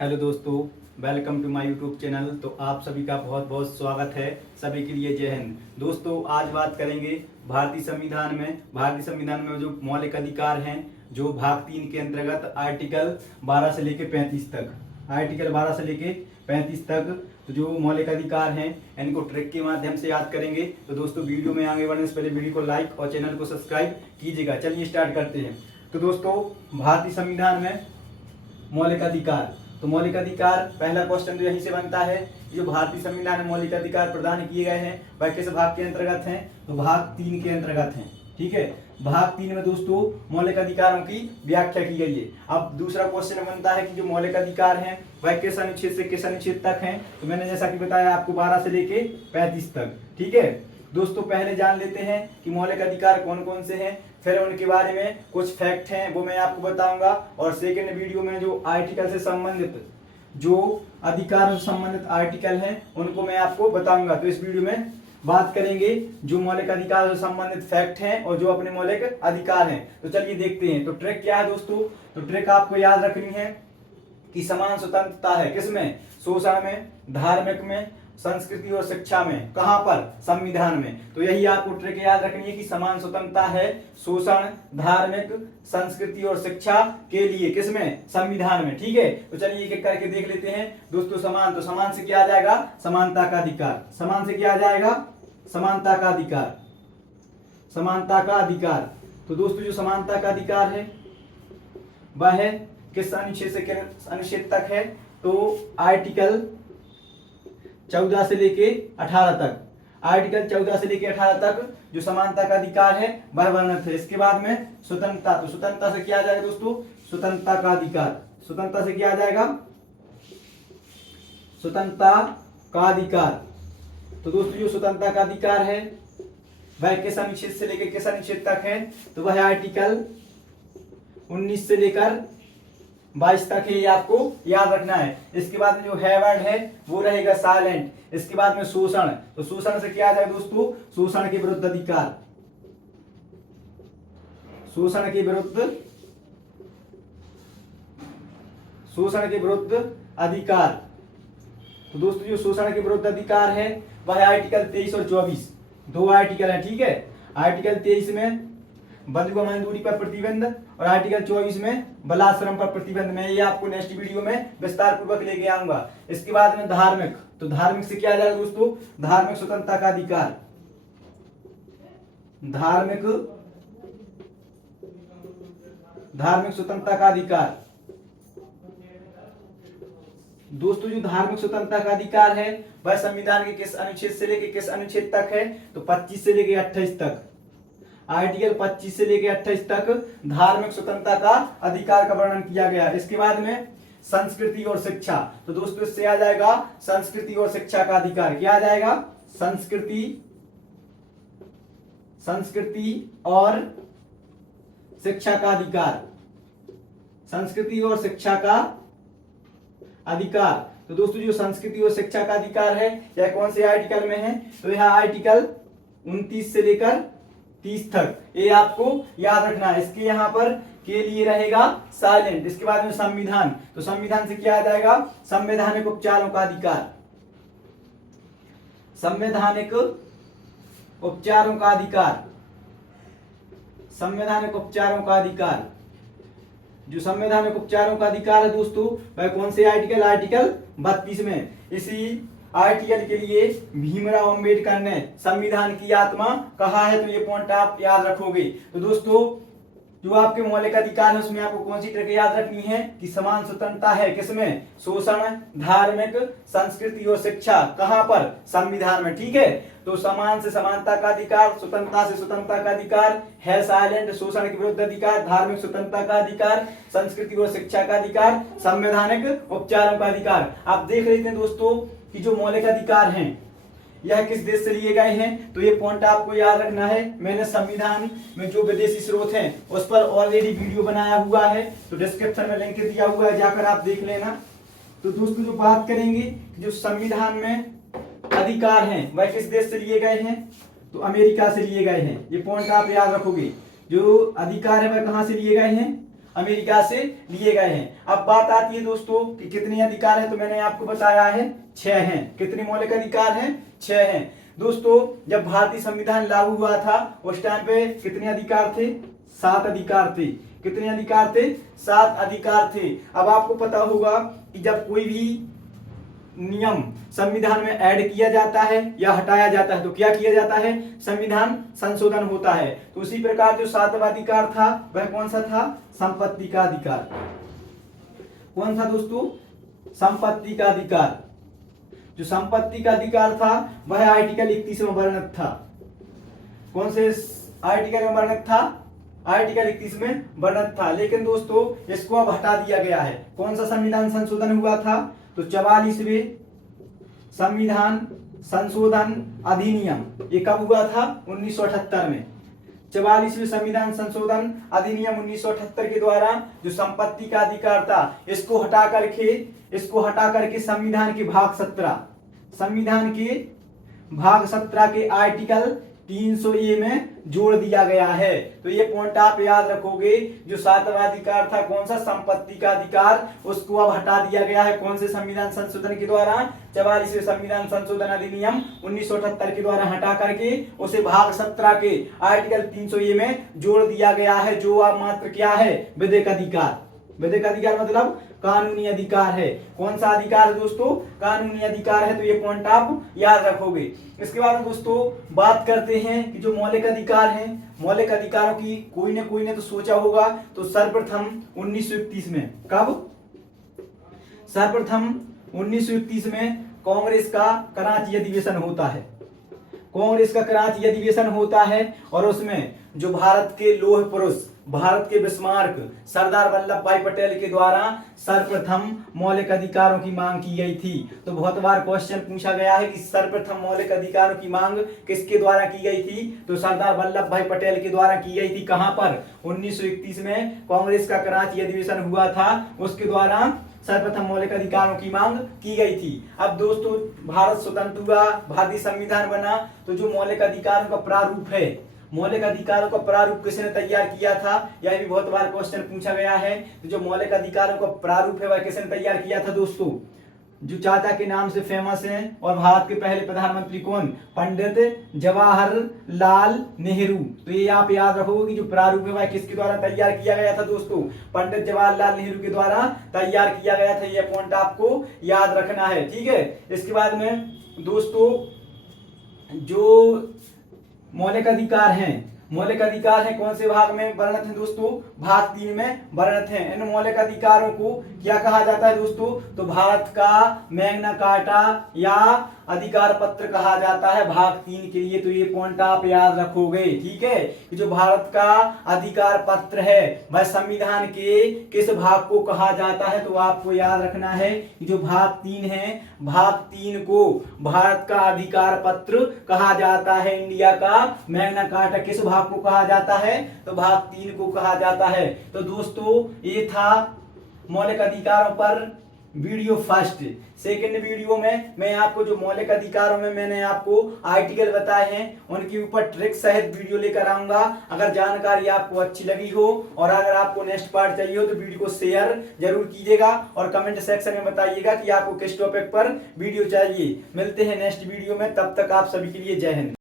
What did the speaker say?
Hello दोस्तों, welcome to my YouTube channel. तो आप सभी का बहुत बहुत स्वागत है। सभी के लिए जय हिंद। दोस्तों, आज बात करेंगे भारतीय संविधान में जो मौलिक अधिकार हैं, जो भाग 3 के अंतर्गत आर्टिकल 12 से लेकर 35 तक, आर्टिकल 12 से लेकर 35 तक तो जो मौलिक अधिकार हैं, इनको ट्रिक के माध्यम से याद करेंगे। तो दोस्तों, वीडियो में आगे बढ़ने से पहले वीडियो को लाइक और चैनल को सब्सक्राइब कीजिएगा। चलिए स्टार्ट करते हैं। तो दोस्तों, भारतीय संविधान में मौलिक अधिकार, तो मौलिक अधिकार पहला क्वेश्चन जो यहीं से बनता है, जो भारतीय संविधान में मौलिक अधिकार प्रदान किए गए हैं वह किस भाग के अंतर्गत हैं? तो भाग 3 के अंतर्गत हैं। ठीक है, भाग 3 में दोस्तों मौलिक अधिकारों की व्याख्या की गई है। अब दूसरा क्वेश्चन बनता है कि जो मौलिक अधिकार हैं वह किस अनुच्छेद से किस अनुच्छेद तक हैं? तो मैंने जैसा कि बताया आपको 12 से लेके 35 तक। ठीक है दोस्तों, पहले जान लेते हैं कि मौलिक अधिकार कौन कौन से हैं, फिर उनके बारे में कुछ फैक्ट हैं वो मैं आपको बताऊंगा, और सेकंड वीडियो में जो आर्टिकल से संबंधित, जो अधिकार से संबंधित आर्टिकल हैं उनको मैं आपको बताऊंगा। तो इस वीडियो में बात करेंगे जो मौलिक अधिकार से संबंधित फैक्ट हैं और जो अपने मौलिक अधिकार हैं। तो चलिए देखते हैं। तो ट्रिक क्या है दोस्तों? तो ट्रिक आपको याद रखनी है कि समान स्वतंत्रता है किसमें? शोषण में, धार्मिक में, संस्कृति और शिक्षा में। कहां पर? संविधान में। तो यही आपको ट्रिक याद रखनी है कि समान स्वतंत्रता है शोषण, धार्मिक, संस्कृति और शिक्षा के लिए किसमें? संविधान में। ठीक है, तो चलिए एक एक करके देख लेते हैं दोस्तों। समान, तो समान से क्या आ जाएगा? समानता का अधिकार। समान से क्या आ जाएगा? समानता का अधिकार। समानता का अधिकार। तो दोस्तों, जो समानता का अधिकार है वह है किस अनुच्छेद से किस अनुच्छेद तक है? तो आर्टिकल 14 से लेके 18 तक। आर्टिकल 14 से लेके 18 तक जो समानता का अधिकार है वह वर्णित है। इसके बाद में स्वतंत्रता, तो स्वतंत्रता से क्या आ जाएगा दोस्तों? स्वतंत्रता का अधिकार। स्वतंत्रता से क्या आ जाएगा? स्वतंत्रता का अधिकार। तो दोस्तों, जो स्वतंत्रता का अधिकार है वह किस अनुच्छेद से लेकर किस अनुच्छेद तक है? तो वह आर्टिकल 19 से लेकर 22 तक है, ये आपको याद रखना है। इसके बाद में जो है वर्ड है वो रहेगा साइलेंट। इसके बाद में शोषण, तो शोषण से क्या आ जाएगा दोस्तों? शोषण के विरुद्ध अधिकार। शोषण के विरुद्ध, शोषण के विरुद्ध अधिकार। तो दोस्तों, जो शोषण के विरुद्ध अधिकार है वह आर्टिकल 23 और 24, दो आर्टिकल है। ठीक है, आर्टिकल 23 में बंधुआ मजदूरी पर प्रतिबंध और आर्टिकल 24 में बलात्श्रम पर प्रतिबंध। मैं ये आपको नेक्स्ट वीडियो में विस्तार पूर्वक लेके आऊंगा। इसके बाद में धार्मिक, तो धार्मिक से क्या आ जाएगा दोस्तों? धार्मिक स्वतंत्रता का अधिकार। धार्मिक, धार्मिक स्वतंत्रता का अधिकार। दोस्तों, जो धार्मिक स्वतंत्रता का अधिकार है वह संविधान के किस अनुच्छेद से लेकर किस अनुच्छेद तक है? तो 25 से लेकर 28 तक। आर्टिकल 25 से लेकर 28 तक धार्मिक स्वतंत्रता का अधिकार का वर्णन किया गया। इसके बाद में संस्कृति और शिक्षा, तो दोस्तों इससे आ जाएगा संस्कृति और शिक्षा का अधिकार। क्या आ जाएगा? संस्कृति, संस्कृति और शिक्षा का अधिकार। संस्कृति और शिक्षा का अधिकार। तो दोस्तों, जो संस्कृति और शिक्षा का अधिकार है यह कौन से आर्टिकल में है? तो यह आर्टिकल 29 से लेकर 30 तक, ये आपको याद रखना है। इसके यहाँ पर के लिए रहेगा साइलेंट। इसके बाद में संविधान, तो संविधान से क्या आ जाएगा? संवैधानिक उपचारों का अधिकार। संवैधानिक उपचारों का अधिकार। संवैधानिक उपचारों का अधिकार। जो संवैधानिक उपचारों का अधिकार है दोस्तों वह कौन से आर्टिकल? आर्टिकल 32 में। इसी आर्टिकल के लिए भीमराव अंबेडकर ने संविधान की आत्मा कहा है। तो ये पॉइंट आप याद रखोगे। तो दोस्तों, जो आपके मौलिक अधिकार है उसमें आपको कौन सी ट्रिक याद रखनी है कि समान स्वतंत्रता है किसमें? शोषण, धार्मिक, संस्कृति और शिक्षा। कहां पर? संविधान में। ठीक है, तो समान से समानता का अधिकार, स्वतंत्रता से स्वतंत्रता का अधिकार है साइलेंट, शोषण के विरुद्ध अधिकार, धार्मिक स्वतंत्रता का अधिकार, संस्कृति और शिक्षा का अधिकार, संवैधानिक उपचारों का अधिकार। आप देख लेते हैं दोस्तों कि जो मौलिक अधिकार हैं यह किस देश से लिए गए हैं? तो ये पॉइंट आपको याद रखना है। मैंने संविधान में जो विदेशी स्रोत हैं उस पर ऑलरेडी वीडियो बनाया हुआ है, तो डिस्क्रिप्शन में लिंक दिया हुआ है, जाकर आप देख लेना। तो दोस्तों, जो बात करेंगे जो संविधान में अधिकार हैं वह किस देश से लिए गए हैं? तो अमेरिका से लिए गए हैं। ये पॉइंट आप याद रखोगे। जो अधिकार है वह कहां से लिए गए हैं? अमेरिका से लिए गए हैं। अब बात आती है दोस्तों कि कितने अधिकार हैं, तो मैंने आपको बताया है 6 हैं। कितने मौलिक अधिकार हैं? 6 हैं। दोस्तों जब भारतीय संविधान लागू हुआ था उस टाइम पे कितने अधिकार थे? 7 अधिकार थे। कितने अधिकार थे? 7 अधिकार थे। अब आपको पता होगा कि जब कोई भी नियम संविधान में ऐड किया जाता है या हटाया जाता है तो क्या किया जाता है? संविधान संशोधन होता है। तो उसी प्रकार जो 7वां अधिकार था वह कौन सा था? संपत्ति का अधिकार। कौन था दोस्तों? संपत्ति का अधिकार। जो संपत्ति का अधिकार था वह आर्टिकल 31 में वर्णित था। कौन से आर्टिकल में वर्णित था? आर्टिकल 31 में वर्णित था। लेकिन दोस्तों इसको अब हटा दिया गया है। कौन सा संविधान संशोधन हुआ था? तो 44वें संविधान संशोधन अधिनियम। ये कब हुआ था? 1978 में। 44वें संविधान संशोधन अधिनियम 1978 के द्वारा जो संपत्ति का अधिकार था इसको हटा करके संविधान के भाग 17 के आर्टिकल 300A में जोड़ दिया गया है। तो ये पॉइंट आप याद रखोगे। जो 7वां अधिकार था कौन सा? संपत्ति का अधिकार, उसको अब हटा दिया गया है। कौन से संविधान संशोधन के द्वारा? 44वें संविधान संशोधन अधिनियम 1978 के द्वारा हटा करके उसे भाग 17 के आर्टिकल 300A में जोड़ दिया गया है। जो अब मात्र क्या है? विधिक अधिकार। विधिक अधिकार मतलब कानूनी अधिकार है। कौन सा अधिकार है दोस्तों? कानूनी अधिकार है। तो ये पॉइंट आप याद रखोगे। इसके बाद दोस्तों बात करते हैं कि जो मौलिक अधिकार हैं, मौलिक अधिकारों की कोई ने तो सोचा होगा। तो सर्वप्रथम 1931 में, कब? सर्वप्रथम 1931 में कांग्रेस का कराची अधिवेशन होता है। कांग्रेस का कराची अधिवेशन होता है और उसमें जो भारत के लौह पुरुष, भारत के बिस्मार्क सरदार वल्लभ भाई पटेल के द्वारा सर्वप्रथम मौलिक अधिकारों की मांग की गई थी। तो बहुत बार क्वेश्चन पूछा गया है कि सर्वप्रथम मौलिक अधिकारों की मांग किसके द्वारा की गई थी? तो सरदार वल्लभ भाई पटेल के द्वारा की गई थी। कहां पर? 1931 में कांग्रेस का कराची अधिवेशन हुआ था, उसके द्वारा सर्वप्रथम मौलिक अधिकारों की मांग की गई थी। अब दोस्तों भारत स्वतंत्र हुआ, भारतीय संविधान बना, तो जो मौलिक अधिकारों का प्रारूप है, मौलिक अधिकारों का प्रारूप किसने तैयार किया था? यह भी बहुत बार क्वेश्चन पूछा गया है। तो जो मौलिक अधिकारों का प्रारूप है वह किसने तैयार किया था दोस्तों? जो चाचा के नाम से फेमस हैं और भारत के पहले प्रधानमंत्री कौन? पंडित जवाहरलाल नेहरू। तो ये आप याद रखोगे कि जो प्रारूप है वह किसके द्वारा तैयार किया गया था दोस्तों? पंडित जवाहरलाल नेहरू के द्वारा तैयार किया गया था। यह पॉइंट आपको याद रखना है, ठीक है। इसके बाद में दोस्तों जो मौलिक अधिकार हैं, मौलिक अधिकार है कौन से भाग में वर्णित है दोस्तों? भाग 3 में वर्णित है। इन मौलिक अधिकारों को क्या कहा जाता है दोस्तों? तो भारत का मैग्ना कार्टा या अधिकार पत्र कहा जाता है भाग 3 के लिए। तो ये पॉइंट आप याद रखोगे, ठीक है। कि जो भारत का अधिकार पत्र है वह संविधान के किस भाग को कहा जाता है? तो आपको याद रखना है कि जो भाग 3 है, भाग 3 को भारत का अधिकार पत्र कहा जाता है। इंडिया का मैग्ना कार्टा किस भाग को कहा जाता है? तो भाग 3 को कहा जाता है। तो दोस्तों ये था मौलिक अधिकारों पर वीडियो फर्स्ट। सेकंड वीडियो में मैं आपको जो मौलिक अधिकारों में मैंने आपको आर्टिकल बताए हैं उनके ऊपर ट्रिक सहित वीडियो लेकर आऊंगा। अगर जानकारी आपको अच्छी लगी हो और अगर आपको नेक्स्ट पार्ट चाहिए हो तो वीडियो को शेयर जरूर कीजिएगा और कमेंट सेक्शन में बताइएगा कि आपको किस टॉपिक पर वीडियो चाहिए। मिलते हैं नेक्स्ट वीडियो में, तब तक आप सभी के लिए जय हिंद।